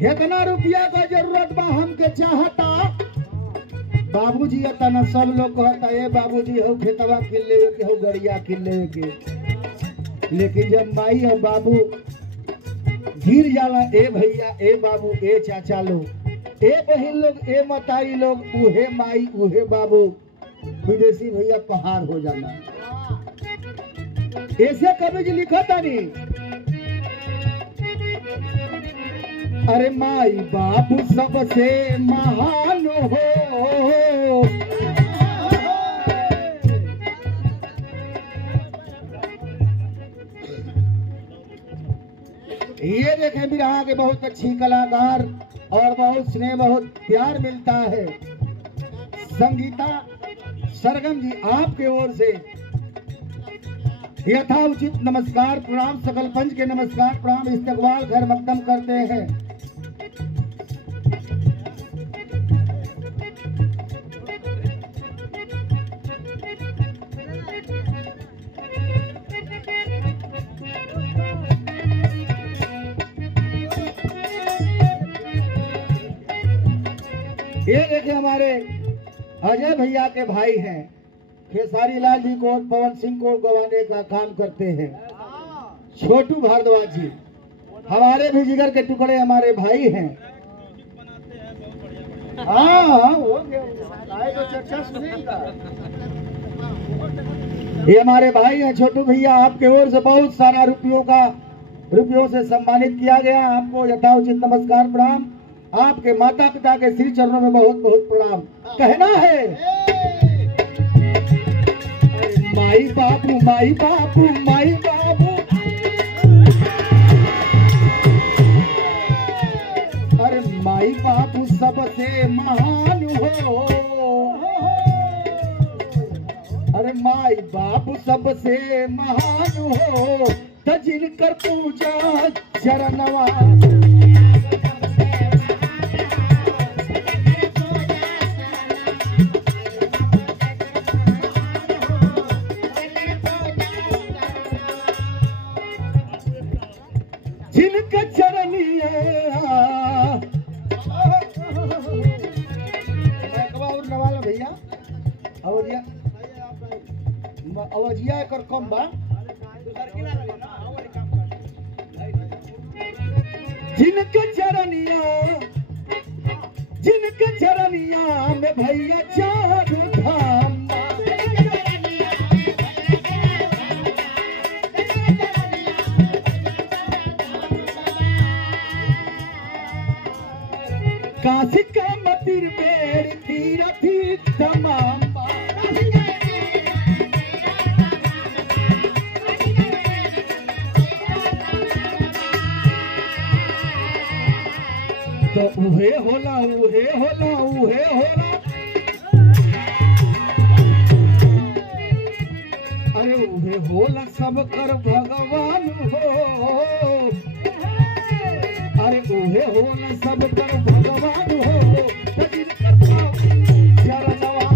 इतना रुपया का जरूरत बा हमके चाहता बाबूजी तना सब लोग कहता है बाबूजी हो खेतवा किन ले के हो गड़िया किन ले के, लेकिन जब माई और बाबू गिर जाला ए भैया ए बाबू ए चाचा लोग ए बहन लोग ए मताई लोग उहे माई उहे बाबू विदेशी भैया पहाड़ हो जाना। ऐसे कभी जी लिखा था नहीं अरे माई बाबू सबसे महान हो। ये देखे बिरहा के बहुत अच्छी कलाकार और बहुत स्नेह बहुत प्यार मिलता है। संगीता सरगम जी आपके ओर से यथा उचित नमस्कार प्रणाम सकल पंच के नमस्कार प्रणाम इस्तकबाल घर मकदम करते हैं। ये देखिए हमारे अजय भैया के भाई हैं खेसारी लाल जी को पवन सिंह को गवाने का काम करते हैं। छोटू भारद्वाज जी हमारे भी जिगर के टुकड़े हमारे भाई हैं। हाँ हो गया तो चर्चा सुनेगा। ये हमारे भाई हैं छोटू भैया आपके ओर से बहुत सारा रुपयों से सम्मानित किया गया। आपको यथाउचित नमस्कार प्रणाम। आपके माता पिता के श्री चरणों में बहुत बहुत प्रणाम कहना है। माई बाबू माई बाबू माई बाबू अरे माई बाबू सबसे महान हो। अरे माई बाबू सबसे महान हो त जिनकर पूजा चरणवा जिनका चरनिया नवाला भैया अवजिया कर कम बा जिनके चरनिया में भैया चारू धाम काशी का मतिर बेड़ तीरथ तमाम तो उहे होला उहे होला उहे होला। अरे उहे होला सब कर भगवान हो। अरे उहे होला सब कर भगवान हो चरणवा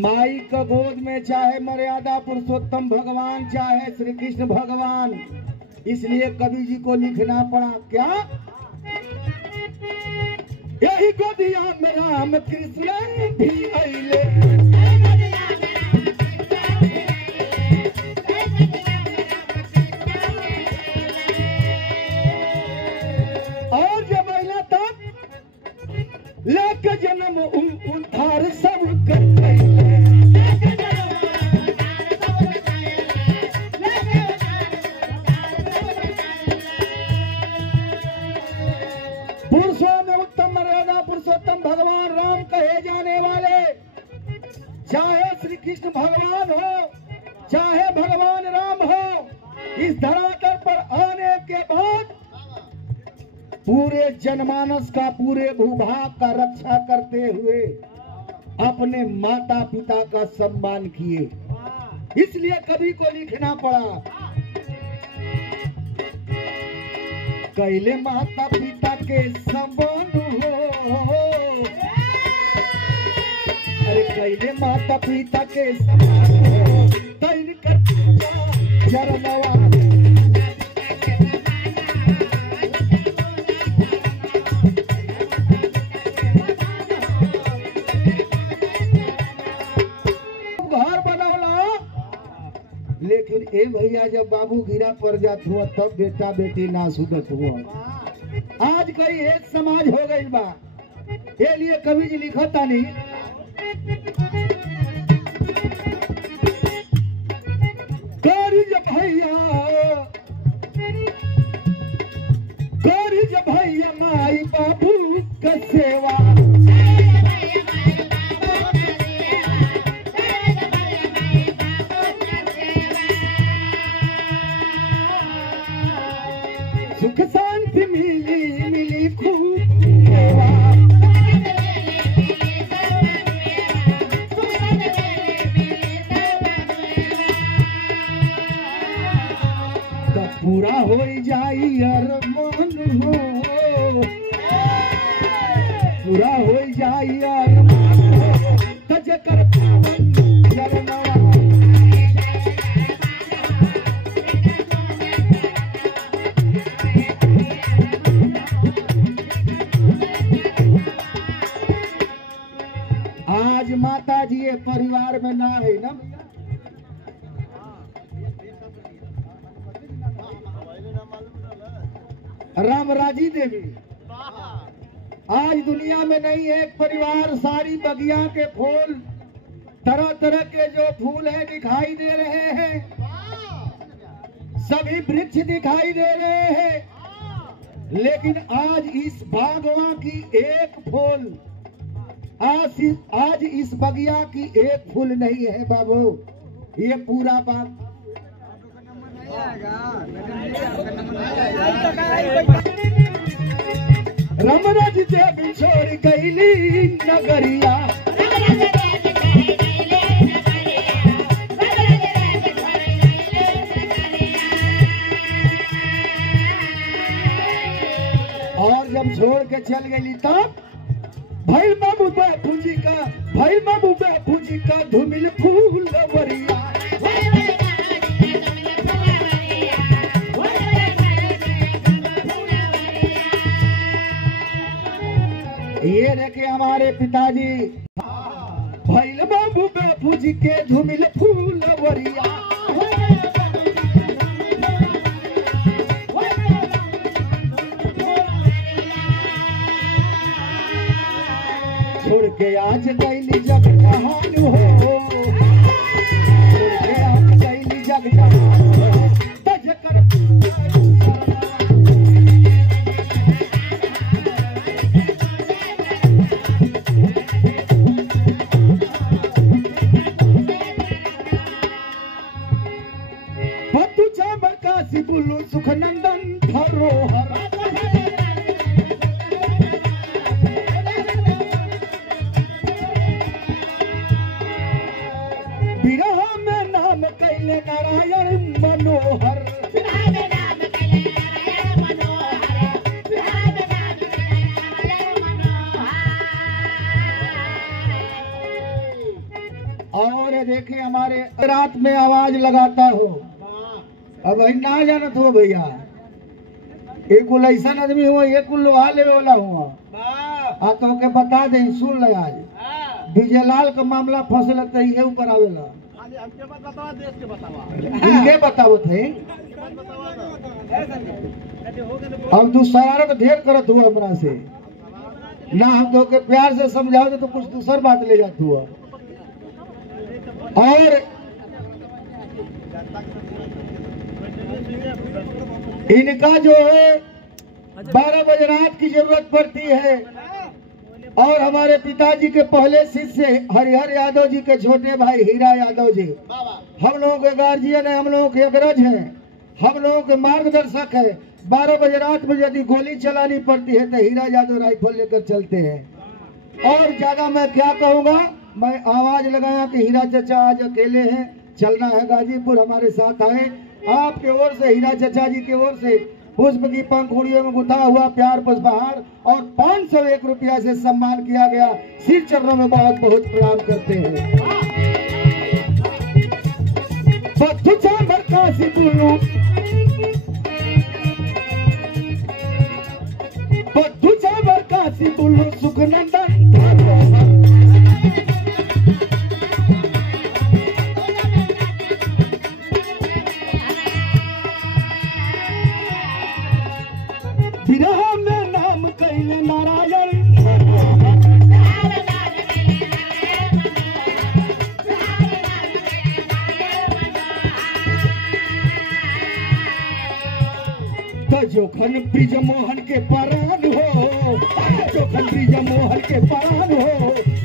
माई का गोद में चाहे मर्यादा पुरुषोत्तम भगवान चाहे श्री कृष्ण भगवान, इसलिए कवि जी को लिखना पड़ा क्या यही गोदिया में राम कृष्ण भी आइले। और जब अला तक लेके जन्म उद्धार सब कर पुरुषों में उत्तम मर्यादा पुरुषोत्तम भगवान राम कहे जाने वाले, चाहे श्री कृष्ण भगवान हो चाहे भगवान राम हो, इस धरातल पर आने के बाद पूरे जनमानस का पूरे भूभाग का रक्षा करते हुए अपने माता पिता का सम्मान किए, इसलिए कवि को लिखना पड़ा कैले माता पिता के समान हो। पपीता के समान हो तैन कर चरणवा घर बनौला। लेकिन ए भैया जब बाबू गिरा पड़ जात हुआ तब बेटा बेटी ना सुधत हुआ। आज कई एक समाज हो गई बा, ये लिए कवि जी लिखता नहीं भैया माई बाबू का सेवा सुख शांति मिली मिली खूब पूरा हो जाई अरमान हो, पूरा हो जाई अरमान हो तजकर पावन चरणवा। आज माता जी ये परिवार में ना है ना, रामराजी देवी आज दुनिया में नहीं है। एक परिवार सारी बगिया के फूल तरह तरह के जो फूल है दिखाई दे रहे हैं, सभी वृक्ष दिखाई दे रहे हैं, लेकिन आज इस बागवा की एक फूल आज इस बगिया की एक फूल नहीं है बाबू, ये पूरा बाग रमना जी देवी छोड़ गईली नगरिया, और जब छोड़ के चल गई तब भाई बाबू बापू जी का धूमिल फूल वरिया। ये देखे हमारे पिताजी भैल बाबू जी के धूमिल फूल वरिया। छोड़ के आज गईली जग जहान हो, छोड़ के आज गईली जग जहान हो तजकर पत्तू चाबर काशी बुल्लू सुखनंदन धरोहर। विरह में नाम कैले नारायण मनोहर, और देखे हमारे रात में आवाज लगाता हो। अब ना जानत हो भैया, एक ऐसा आदमी हुआ, एक लोहा लेवे वाला हुआ, आ तो के बता दे सुन ले। आज विजय लाल का मामला फसल तो ये ऊपर आवेला, इनके बतावत है। अब तू शरारत ढेर करत हुआ हमरा से ना, हम तो के प्यार से समझाओ तो कुछ दूसर बात ले जात हुआ। और इनका जो है 12 बजे रात की जरूरत पड़ती है, और हमारे पिताजी के पहले शिष्य हरिहर यादव जी के छोटे भाई हीरा यादव जी हम लोगों के गार्जियन है, हम लोगों के अग्रज हैं, हम लोगों के मार्गदर्शक है। 12 बजे रात में यदि गोली चलानी पड़ती है तो हीरा यादव राइफल लेकर चलते हैं। और ज्यादा मैं क्या कहूँगा, मैं आवाज लगाया कि हीरा चाचा आज अकेले हैं, चलना है गाजीपुर, हमारे साथ आए। आपके ओर से हीरा चाचा जी की ओर से पुष्प की पंखुड़ियों में गुथा हुआ प्यार पुष्पहार और 501 रुपया से सम्मान किया गया। सिर चरणों में बहुत बहुत प्रणाम करते हैं। काशी बुल्लू बद्धू चावर काशी बुल्लू सुखनंदन विरह में नाम कैले नारायण तो जोखन ब्रिज मोहन के परान हो, जोखन ब्रिज मोहन के परान हो।